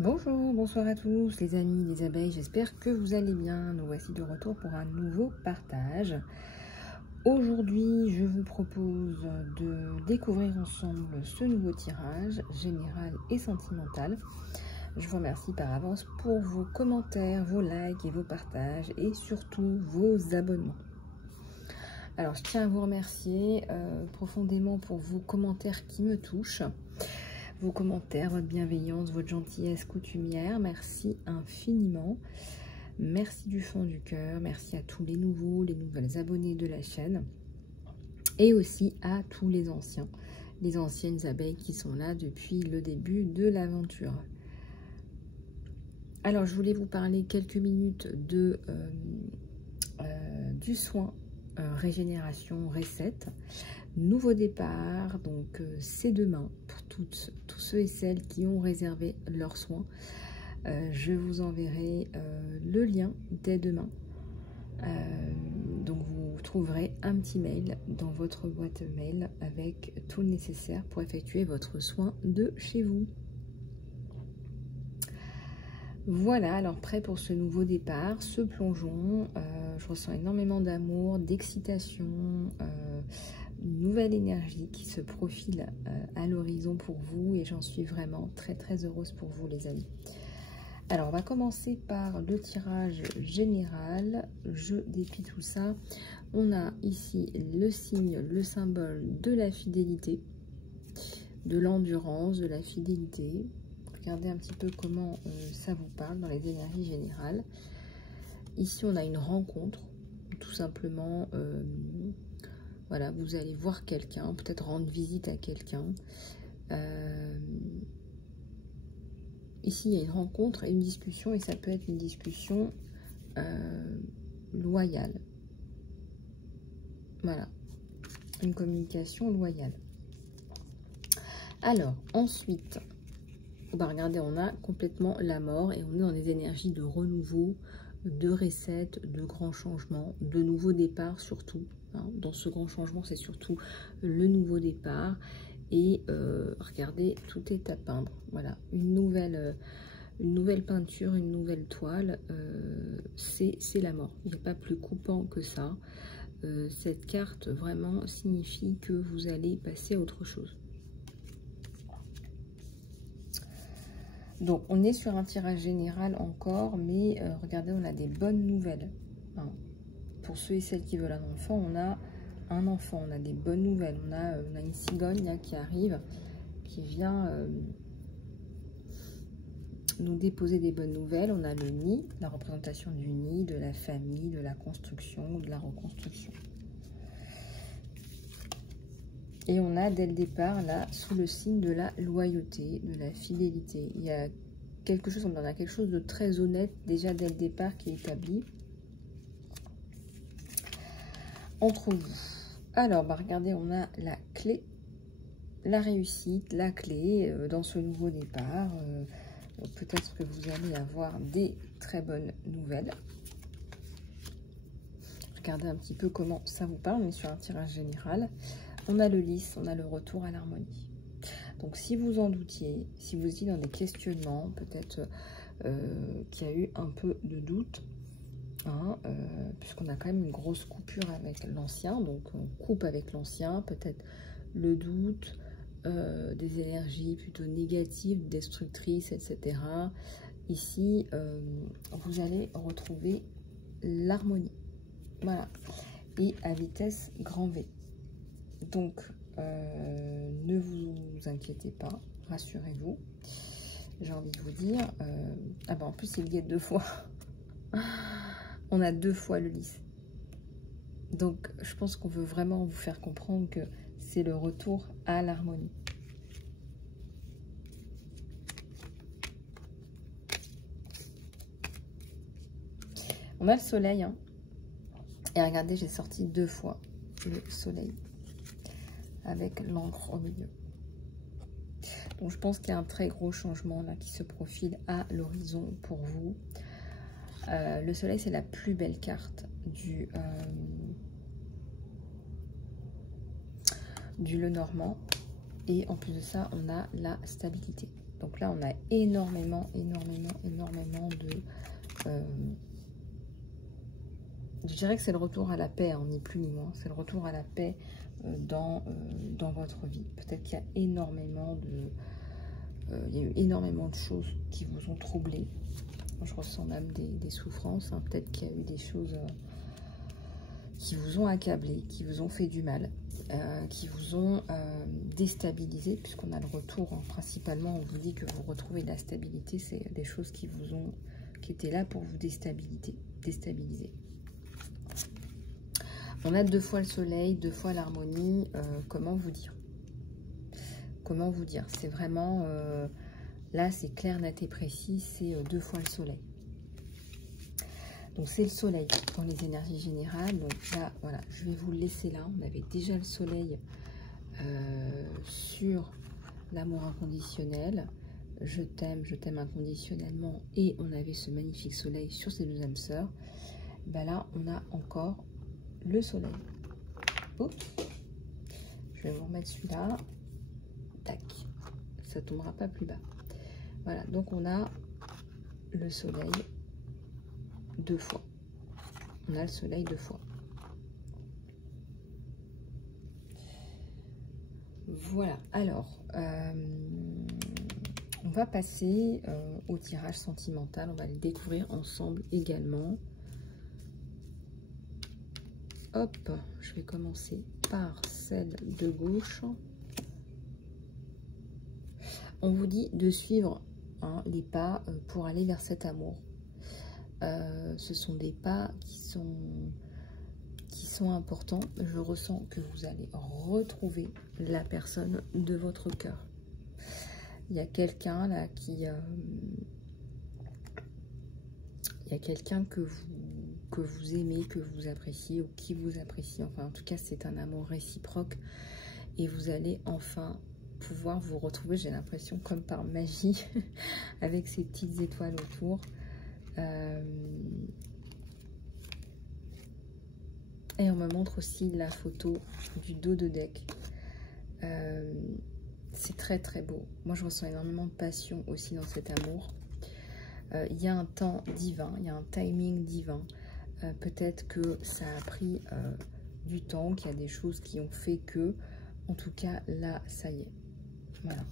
Bonjour, bonsoir à tous les amis des abeilles, j'espère que vous allez bien. Nous voici de retour pour un nouveau partage. Aujourd'hui, je vous propose de découvrir ensemble ce nouveau tirage général et sentimental. Je vous remercie par avance pour vos commentaires, vos likes et vos partages et surtout vos abonnements. Alors, je tiens à vous remercier profondément pour vos commentaires qui me touchent. Vos commentaires, votre bienveillance, votre gentillesse coutumière, merci infiniment. Merci du fond du cœur, merci à tous les nouveaux, les nouvelles abonnés de la chaîne et aussi à tous les anciennes abeilles qui sont là depuis le début de l'aventure. Alors, je voulais vous parler quelques minutes du soin régénération reset. Nouveau départ, donc c'est demain pour tous ceux et celles qui ont réservé leurs soins. Je vous enverrai le lien dès demain. Donc vous trouverez un petit mail dans votre boîte mail avec tout le nécessaire pour effectuer votre soin de chez vous. Voilà, alors prêt pour ce nouveau départ, ce plongeon. Je ressens énormément d'amour, d'excitation, une nouvelle énergie qui se profile à l'horizon pour vous et j'en suis vraiment très heureuse pour vous les amis. Alors on va commencer par le tirage général. Je déplie tout ça. On a ici le signe, le symbole de la fidélité, de l'endurance, de la fidélité. Regardez un petit peu comment ça vous parle dans les énergies générales. Ici on a une rencontre, tout simplement. Voilà, vous allez voir quelqu'un, peut-être rendre visite à quelqu'un. Ici, il y a une rencontre et une discussion, et ça peut être une discussion loyale. Voilà, une communication loyale. Alors, ensuite, regardez, on a complètement la mort et on est dans des énergies de renouveau, de reset, de grands changements, de nouveaux départs surtout. Dans ce grand changement, c'est surtout le nouveau départ. Et regardez, tout est à peindre. Voilà, une nouvelle peinture, une nouvelle toile. C'est la mort. Il n'y a pas plus coupant que ça. Cette carte vraiment signifie que vous allez passer à autre chose. Donc, on est sur un tirage général encore, mais regardez, on a des bonnes nouvelles. Pour ceux et celles qui veulent un enfant, on a un enfant, on a des bonnes nouvelles. On a une cigogne là, qui arrive, qui vient nous déposer des bonnes nouvelles. On a le nid, la représentation du nid, de la famille, de la construction, de la reconstruction. Et on a dès le départ, là, sous le signe de la loyauté, de la fidélité. Il y a quelque chose, on a quelque chose de très honnête, déjà dès le départ, qui est établi entre vous. Alors, regardez, on a la clé, la réussite, la clé dans ce nouveau départ. Peut-être que vous allez avoir des très bonnes nouvelles. Regardez un petit peu comment ça vous parle. On est sur un tirage général. On a le lys, on a le retour à l'harmonie. Donc, si vous en doutiez, si vous étiez dans des questionnements, peut-être qu'il y a eu un peu de doute, puisqu'on a quand même une grosse coupure avec l'ancien, donc on coupe avec l'ancien, peut-être le doute, des énergies plutôt négatives, destructrices, etc. Ici, vous allez retrouver l'harmonie, voilà, et à vitesse grand V. Donc, ne vous inquiétez pas, rassurez-vous. J'ai envie de vous dire, en plus il y est 2 fois. On a 2 fois le lys. Donc, je pense qu'on veut vraiment vous faire comprendre que c'est le retour à l'harmonie. On a le soleil. Et regardez, j'ai sorti 2 fois le soleil. Avec l'encre au milieu. Donc, je pense qu'il y a un très gros changement là qui se profile à l'horizon pour vous. Le soleil, c'est la plus belle carte du Lenormand. Et en plus de ça, on a la stabilité. Donc là, on a énormément de... je dirais que c'est le retour à la paix, hein, ni plus ni moins. C'est le retour à la paix dans votre vie. Peut-être qu'il y a énormément de... il y a eu énormément de choses qui vous ont troublé. Moi, je ressens même des souffrances. Hein. Peut-être qu'il y a eu des choses qui vous ont accablé, qui vous ont fait du mal, qui vous ont déstabilisé, puisqu'on a le retour, hein, principalement, on vous dit que vous retrouvez de la stabilité. C'est des choses qui étaient là pour vous déstabiliser. On a 2 fois le soleil, 2 fois l'harmonie. Comment vous dire? Comment vous dire? C'est vraiment... là, c'est clair, net et précis. C'est 2 fois le soleil. Donc, c'est le soleil dans les énergies générales. Donc là, voilà, je vais vous le laisser là. On avait déjà le soleil sur l'amour inconditionnel. Je t'aime inconditionnellement. Et on avait ce magnifique soleil sur ces 2 âmes sœurs. Ben là, on a encore le soleil. Oups. Je vais vous remettre celui-là. Tac. Ça tombera pas plus bas. Voilà, donc on a le soleil 2 fois. On a le soleil 2 fois. Voilà, alors, on va passer au tirage sentimental. On va le découvrir ensemble également. Hop, je vais commencer par celle de gauche. On vous dit de suivre les pas pour aller vers cet amour. Ce sont des pas qui sont importants. Je ressens que vous allez retrouver la personne de votre cœur. Il y a quelqu'un là qui... il y a quelqu'un que vous aimez, que vous appréciez ou qui vous apprécie. Enfin, en tout cas, c'est un amour réciproque. Et vous allez enfin pouvoir vous retrouver, j'ai l'impression, comme par magie, avec ces petites étoiles autour. Et on me montre aussi la photo du dos de deck. C'est très très beau. Moi, je ressens énormément de passion aussi dans cet amour. Il y a un temps divin, il y a un timing divin. Peut-être que ça a pris du temps, qu'il y a des choses qui ont fait que, en tout cas, là, ça y est. Voilà.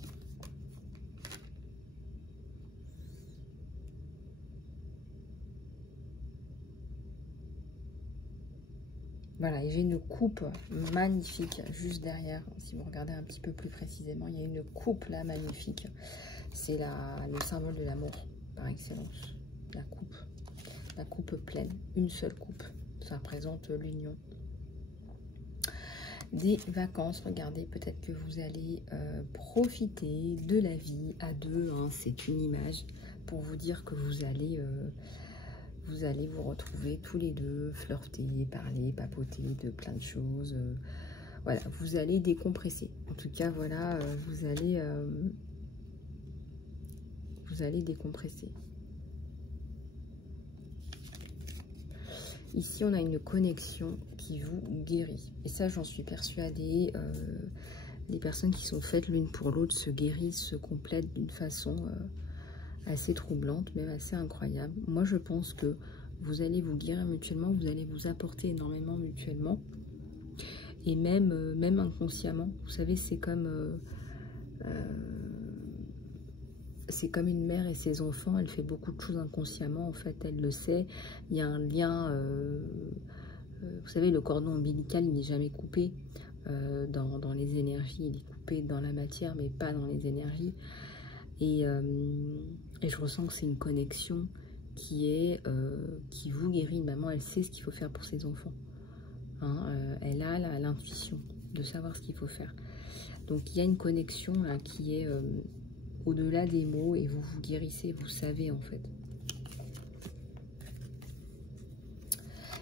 Voilà, et j'ai une coupe magnifique juste derrière. Si vous regardez un petit peu plus précisément, il y a une coupe là magnifique. C'est le symbole de l'amour par excellence. La coupe pleine, une seule coupe. Ça représente l'union. Des vacances, regardez, peut-être que vous allez profiter de la vie à 2. Hein, c'est une image pour vous dire que vous allez vous retrouver tous les 2, flirter, parler, papoter de plein de choses. Voilà, vous allez décompresser. En tout cas, voilà, vous allez décompresser. Ici, on a une connexion qui vous guérit. Et ça, j'en suis persuadée. Les personnes qui sont faites l'une pour l'autre se guérissent, se complètent d'une façon assez troublante, même assez incroyable. Moi, je pense que vous allez vous guérir mutuellement, vous allez vous apporter énormément mutuellement. Et même inconsciemment. Vous savez, c'est comme une mère et ses enfants, elle fait beaucoup de choses inconsciemment, en fait, elle le sait. Il y a un lien, vous savez, le cordon ombilical, il n'est jamais coupé dans les énergies, il est coupé dans la matière, mais pas dans les énergies. Et je ressens que c'est une connexion qui vous guérit. Une maman, elle sait ce qu'il faut faire pour ses enfants. Hein, elle a l'intuition de savoir ce qu'il faut faire. Donc, il y a une connexion là, qui est... au-delà des mots, et vous vous guérissez, vous savez en fait.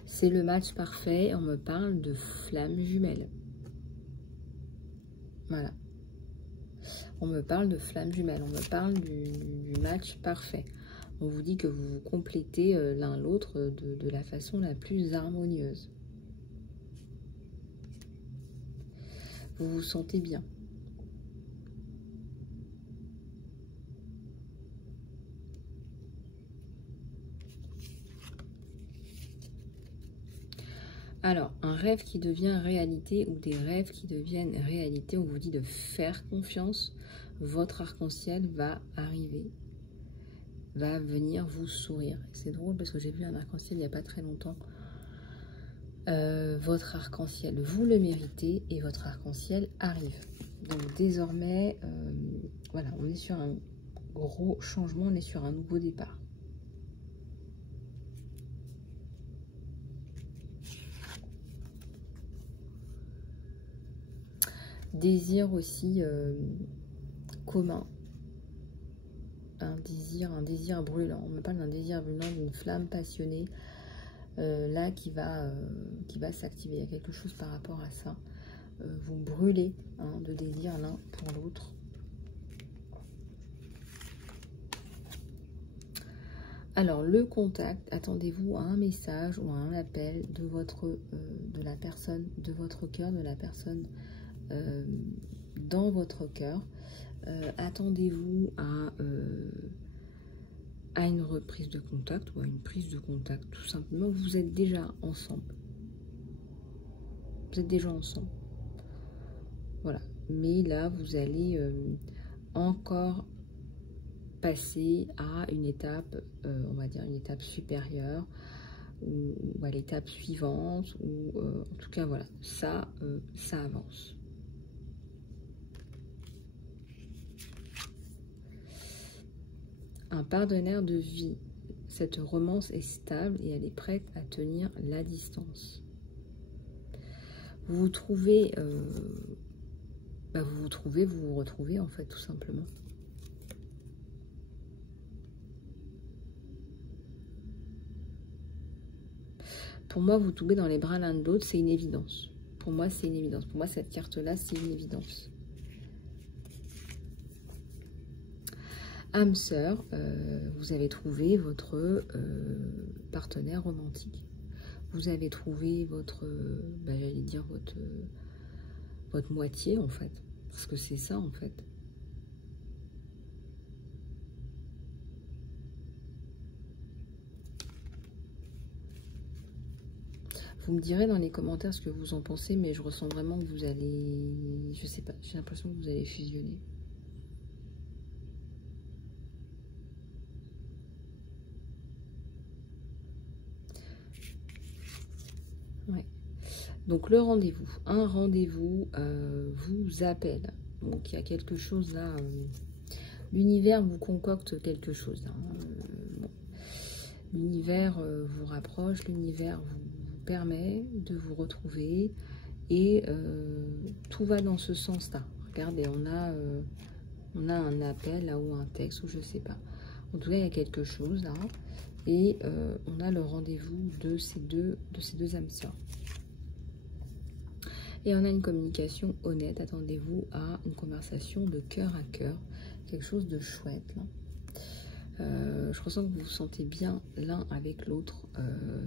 C'est le match parfait, on me parle de flammes jumelles. Voilà. On me parle de flammes jumelles, on me parle du match parfait. On vous dit que vous vous complétez l'un l'autre de la façon la plus harmonieuse. Vous vous sentez bien. Alors, un rêve qui devient réalité ou des rêves qui deviennent réalité, on vous dit de faire confiance. Votre arc-en-ciel va arriver, va venir vous sourire. C'est drôle parce que j'ai vu un arc-en-ciel il n'y a pas très longtemps. Votre arc-en-ciel, vous le méritez et votre arc-en-ciel arrive. Donc désormais, voilà, on est sur un gros changement, on est sur un nouveau départ. Désir aussi commun, un désir brûlant. On me parle d'un désir brûlant, d'une flamme passionnée là qui va s'activer. Il y a quelque chose par rapport à ça. Vous brûlez de désir l'un pour l'autre. Alors le contact, attendez-vous à un message ou à un appel de la personne, de votre cœur, de la personne dans votre cœur. Attendez-vous à une reprise de contact ou à une prise de contact, tout simplement. Vous êtes déjà ensemble. Vous êtes déjà ensemble. Voilà. Mais là, vous allez encore passer à une étape, on va dire une étape supérieure, ou à l'étape suivante, ou en tout cas, voilà, ça avance. Un partenaire de vie. Cette romance est stable et elle est prête à tenir la distance. Vous vous trouvez, vous vous retrouvez en fait, tout simplement. Pour moi, vous tombez dans les bras l'un de l'autre, c'est une évidence. Pour moi, c'est une évidence. Pour moi, cette carte-là, c'est une évidence. Âme sœur, vous avez trouvé votre partenaire romantique. Vous avez trouvé votre, j'allais dire votre moitié en fait. Parce que c'est ça en fait. Vous me direz dans les commentaires ce que vous en pensez, mais je ressens vraiment que vous allez, je sais pas, j'ai l'impression que vous allez fusionner. Ouais. Donc le rendez-vous, un rendez-vous vous appelle. Donc il y a quelque chose là, l'univers vous concocte quelque chose. Bon. L'univers vous rapproche, l'univers vous permet de vous retrouver et tout va dans ce sens-là. Regardez, on a un appel là ou un texte ou je sais pas. En tout cas, il y a quelque chose là et on a le rendez-vous de ces deux âmes sœurs. Et on a une communication honnête. Attendez-vous à une conversation de cœur à cœur, quelque chose de chouette là. Je ressens que vous vous sentez bien l'un avec l'autre.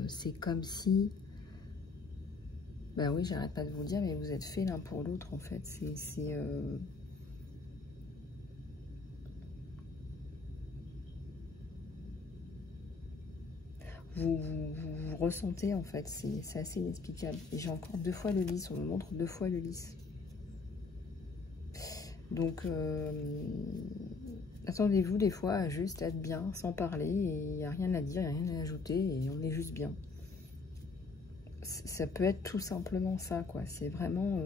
C'est comme si, bah oui, j'arrête pas de vous le dire, mais vous êtes faits l'un pour l'autre en fait. Vous ressentez en fait, c'est assez inexplicable. Et j'ai encore 2 fois le lys, on me montre 2 fois le lys. Donc, attendez-vous des fois à juste être bien, sans parler, et il n'y a rien à dire, il n'y a rien à ajouter, et on est juste bien. Ça peut être tout simplement ça, quoi. C'est vraiment...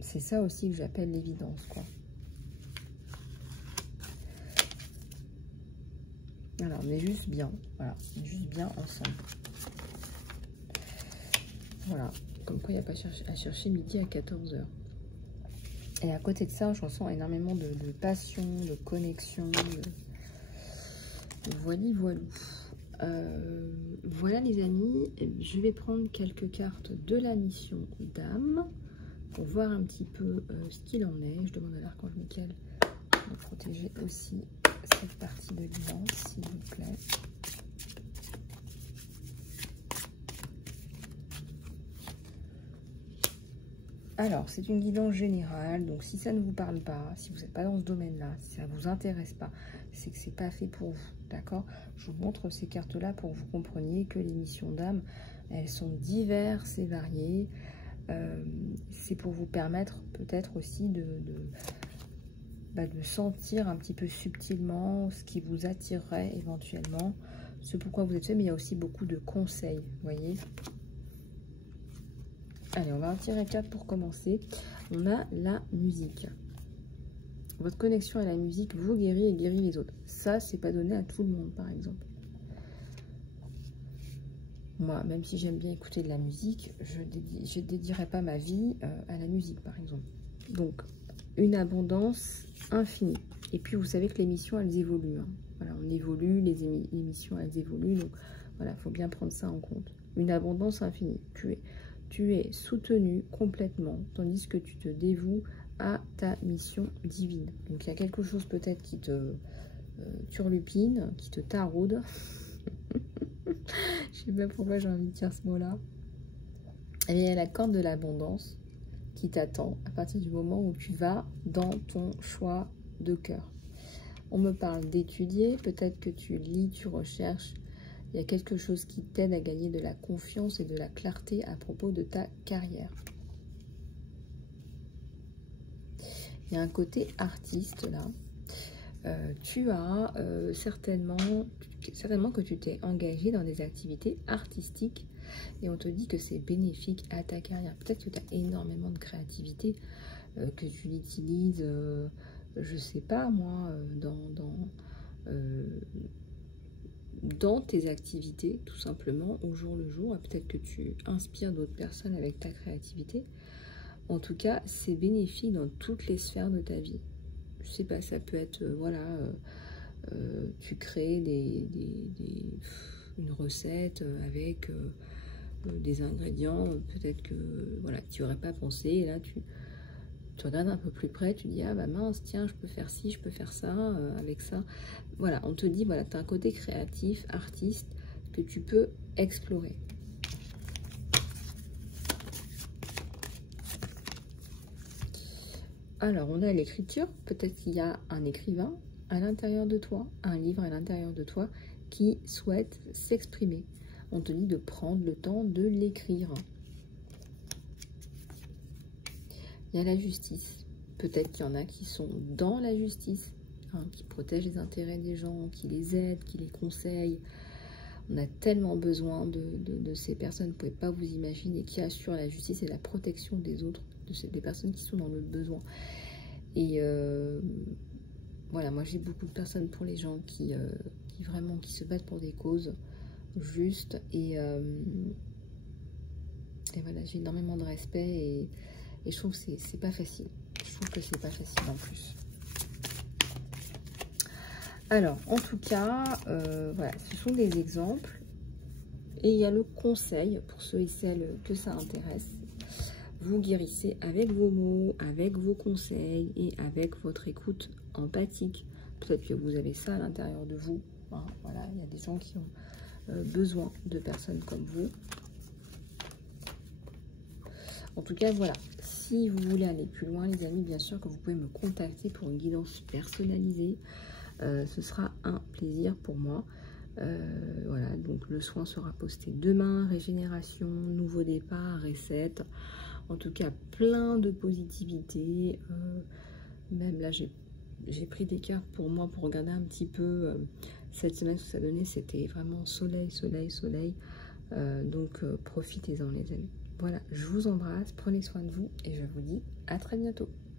c'est ça aussi que j'appelle l'évidence, quoi. Alors, on est juste bien, voilà, on est juste bien ensemble. Voilà, comme quoi il n'y a pas à chercher midi à 14 h. Et à côté de ça, je ressens énormément de passion, de connexion, de voilou. Voilà les amis, je vais prendre quelques cartes de la mission d'âme pour voir un petit peu ce qu'il en est. Je demande à l'archange Michael de protéger aussi cette partie de l'immense, s'il vous plaît. Alors, c'est une guidance générale, donc si ça ne vous parle pas, si vous n'êtes pas dans ce domaine-là, si ça ne vous intéresse pas, c'est que c'est pas fait pour vous, d'accord? Je vous montre ces cartes-là pour que vous compreniez que les missions d'âme, elles sont diverses et variées. C'est pour vous permettre peut-être aussi de sentir un petit peu subtilement ce qui vous attirerait éventuellement, ce pourquoi vous êtes fait, mais il y a aussi beaucoup de conseils, vous voyez? Allez, on va en tirer 4 pour commencer. On a la musique. Votre connexion à la musique vous guérit et guérit les autres. Ça, c'est pas donné à tout le monde, par exemple. Moi, même si j'aime bien écouter de la musique, je ne dédierai pas ma vie à la musique, par exemple. Donc, une abondance infinie. Et puis, vous savez que les missions, elles évoluent. Hein. Voilà, on évolue, les missions, elles évoluent. Donc, voilà, il faut bien prendre ça en compte. Une abondance infinie. Tu es soutenu complètement, tandis que tu te dévoues à ta mission divine. Donc, il y a quelque chose peut-être qui te turlupine, qui te taraude. Je sais pas pourquoi j'ai envie de dire ce mot-là. Et il y a la corde de l'abondance qui t'attend à partir du moment où tu vas dans ton choix de cœur. On me parle d'étudier, peut-être que tu lis, tu recherches. Il y a quelque chose qui t'aide à gagner de la confiance et de la clarté à propos de ta carrière. Il y a un côté artiste là. Tu as certainement que tu t'es engagé dans des activités artistiques et on te dit que c'est bénéfique à ta carrière. Peut-être que tu as énormément de créativité, que tu l'utilises, je sais pas moi, dans tes activités, tout simplement, au jour le jour. Peut-être que tu inspires d'autres personnes avec ta créativité. En tout cas, c'est bénéfique dans toutes les sphères de ta vie. Je sais pas, ça peut être, tu crées une recette avec des ingrédients, peut-être que voilà, tu n'y aurais pas pensé, et là tu regardes un peu plus près, tu dis, ah bah mince, tiens, je peux faire ci, je peux faire ça, avec ça. Voilà, on te dit, voilà, tu as un côté créatif, artiste, que tu peux explorer. Alors, on a l'écriture, peut-être qu'il y a un écrivain à l'intérieur de toi, un livre à l'intérieur de toi qui souhaite s'exprimer. On te dit de prendre le temps de l'écrire. Il y a la justice. Peut-être qu'il y en a qui sont dans la justice, hein, qui protègent les intérêts des gens, qui les aident, qui les conseillent. On a tellement besoin de ces personnes, vous ne pouvez pas vous imaginer, qui assurent la justice et la protection des autres, des personnes qui sont dans le besoin. Et voilà, moi j'ai beaucoup de personnes pour les gens qui vraiment se battent pour des causes justes. Et voilà, j'ai énormément de respect et je trouve que c'est pas facile. Je trouve que c'est pas facile en plus. Alors, en tout cas, voilà, ce sont des exemples. Et il y a le conseil pour ceux et celles que ça intéresse. Vous guérissez avec vos mots, avec vos conseils et avec votre écoute empathique. Peut-être que vous avez ça à l'intérieur de vous. Hein, voilà, il y a des gens qui ont besoin de personnes comme vous. En tout cas, voilà. Si vous voulez aller plus loin, les amis, bien sûr que vous pouvez me contacter pour une guidance personnalisée. Ce sera un plaisir pour moi. Voilà, donc le soin sera posté demain. Régénération, nouveau départ, reset. En tout cas, plein de positivité. Même là, j'ai pris des cartes pour moi pour regarder un petit peu cette semaine ce que ça donnait. C'était vraiment soleil, soleil, soleil. Donc, profitez-en, les amis. Voilà, je vous embrasse. Prenez soin de vous et je vous dis à très bientôt.